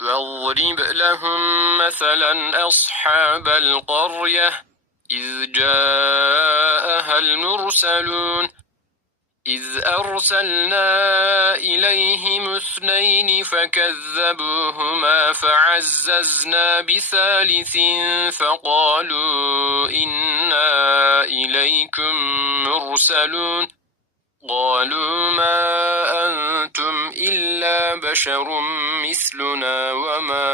واضرب لهم مثلا أصحاب القرية إذ جاءها المرسلون إذ أرسلنا إليهم اثنين فكذبوهما فعززنا بثالث فقالوا إنا إليكم مرسلون قالوا ما أنتم إلا بشر مثلنا وما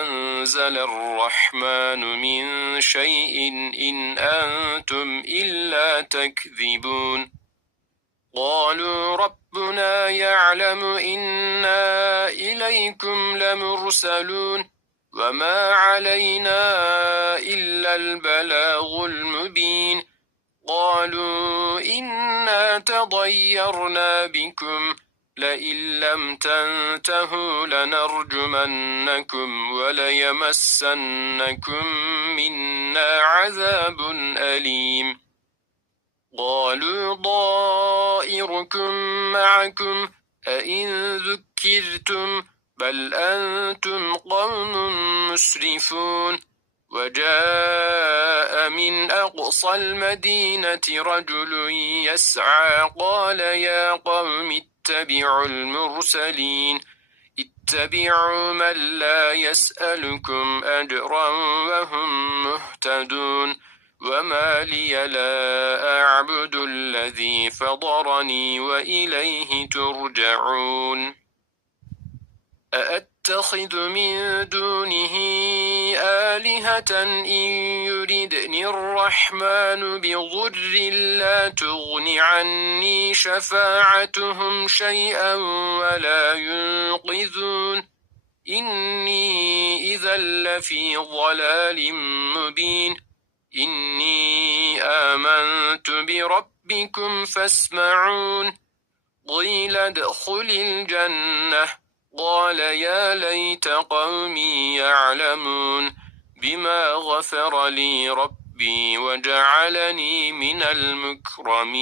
أنزل الرحمن من شيء إن أنتم إلا تكذبون قالوا ربنا يعلم إنا إليكم لمرسلون وما علينا إلا البلاغ المبين قالوا إنا تضيرنا بكم لئن لم تنتهوا لنرجمنكم وليمسنكم منا عذاب أليم قالوا ضائركم معكم أئن ذكرتم بل أنتم قوم مسرفون وجاء من أقصى المدينة رجل يسعى قال يا قوم اتبعوا المرسلين اتبعوا من لا يسألكم أجرا وهم مهتدون وما لي لا أعبد الذي فضرني وإليه ترجعون أأتخذ من دونه آلهة إن يردني الرحمن بضر لا تغن عني شفاعتهم شيئا ولا ينقذون إني إذا لفي ضلال مبين إني آمنت بربكم فاسمعون قيل ادخل الجنة قال يا ليت قومي يعلمون بما غفر لي ربي وجعلني من المكرمين